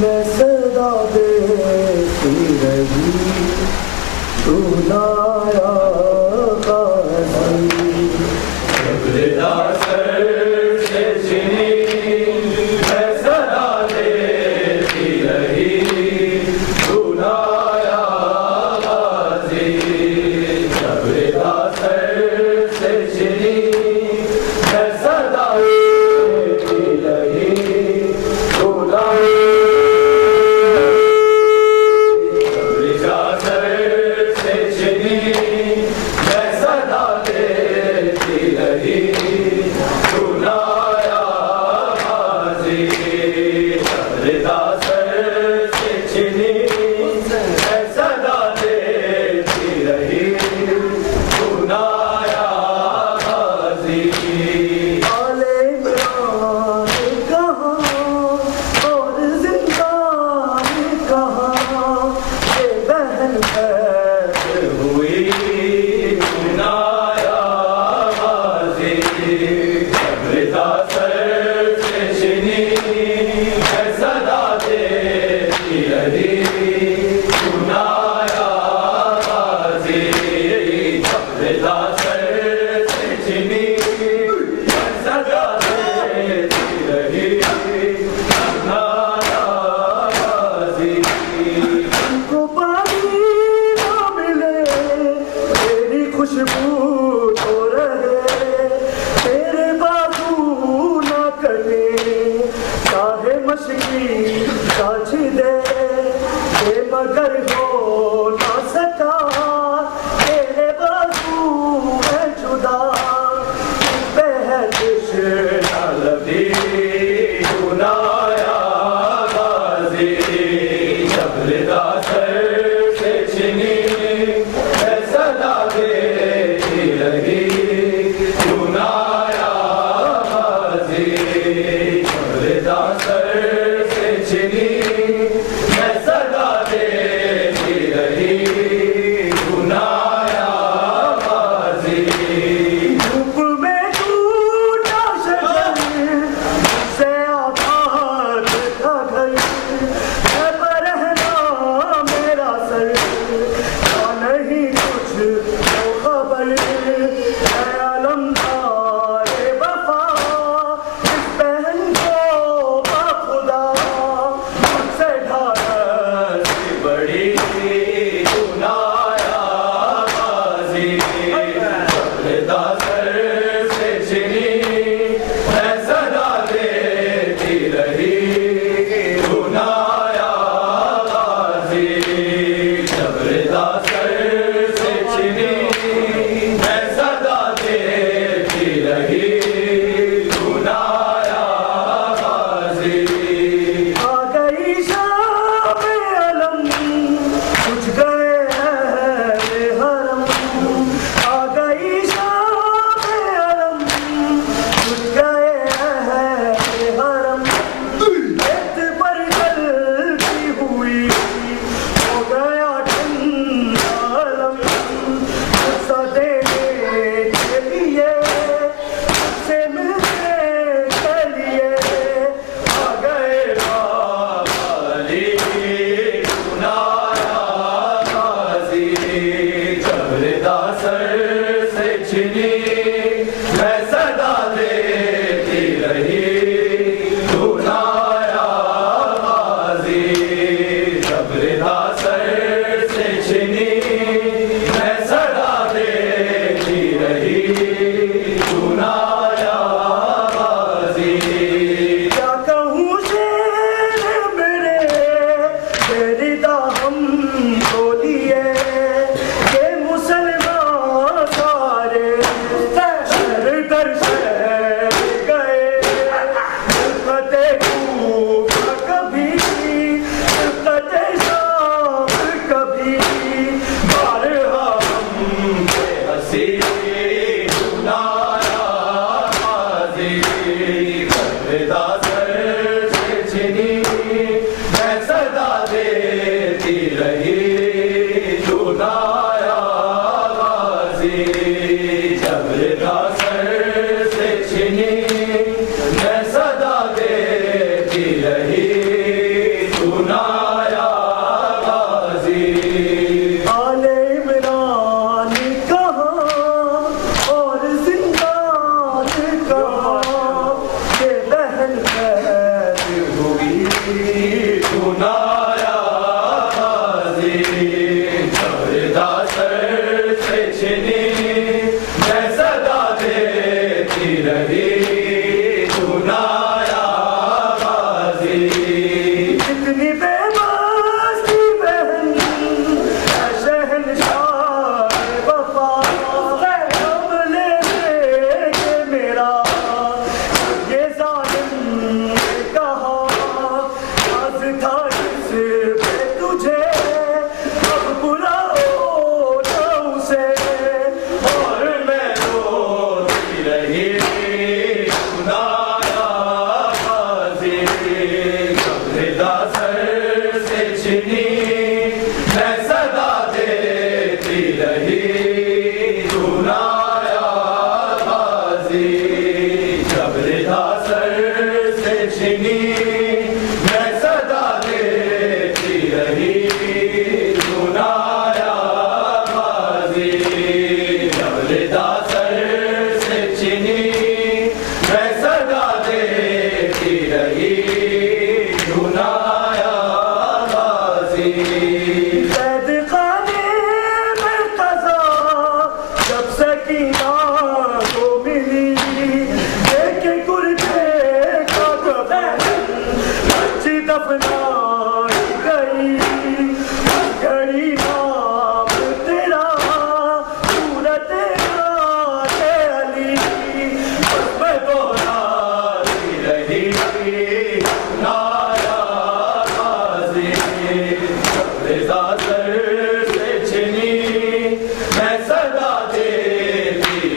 मैं सदा देती रही तू लाया मगर हो ना सका तेरे बाजू में जुदा बहदिश ना लबी गुनाया गाजी जबरदा सर से छिनी मैं सदा देती रही गुनाया गाजी जबरदा सर से छिनी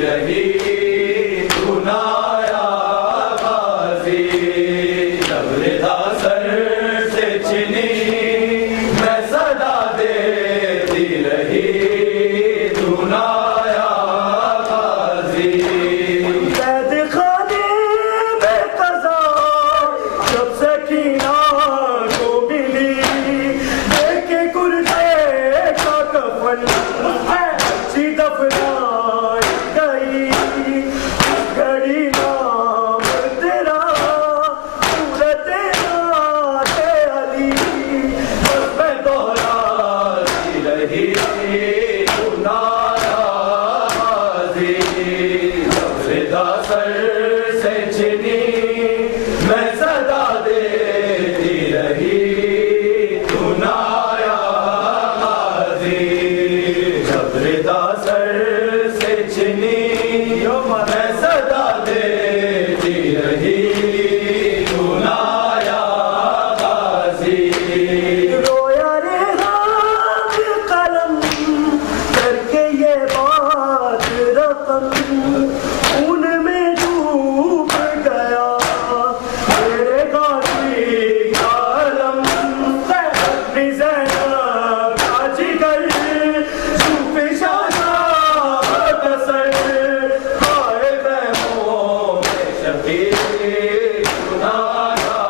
रही तू नाया गाजी, जब रिदा सर से छिनी मैं सदा देती रही तू नाया गाजी। कैद खाने में कज़ा जब सकीना को मिली, देखे कुर्ते का कफन अच्छी दफनाई गई। घड़ी नाम तेरा सूरत नात अली, बस मैं दोहराती रही तू नाया गाजी, जब रिदा सर से छिनी मैं सदा देती रही तू नाया गाजी, जब रिदा सर से छिनी मैं सदा देती रही तू नाया गाजी। रोया रे हाथ कलम करके ये बात रकम, उनमें डूब गया मेरे गाजी का अलम। अपनी ज़ैनब का जिगर सूफी शाहज़ाद का सर, हाय बहनों में शफीक तू नाया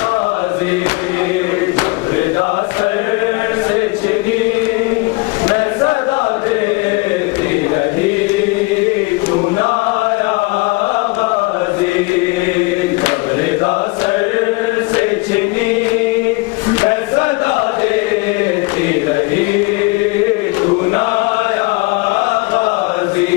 गाजी, जब रिदा सर से छिनी मैं सदा देती रही तू नाया गाजी, जब रिदा सर से छिनी मैं सदा देती रही तू नाया गाजी।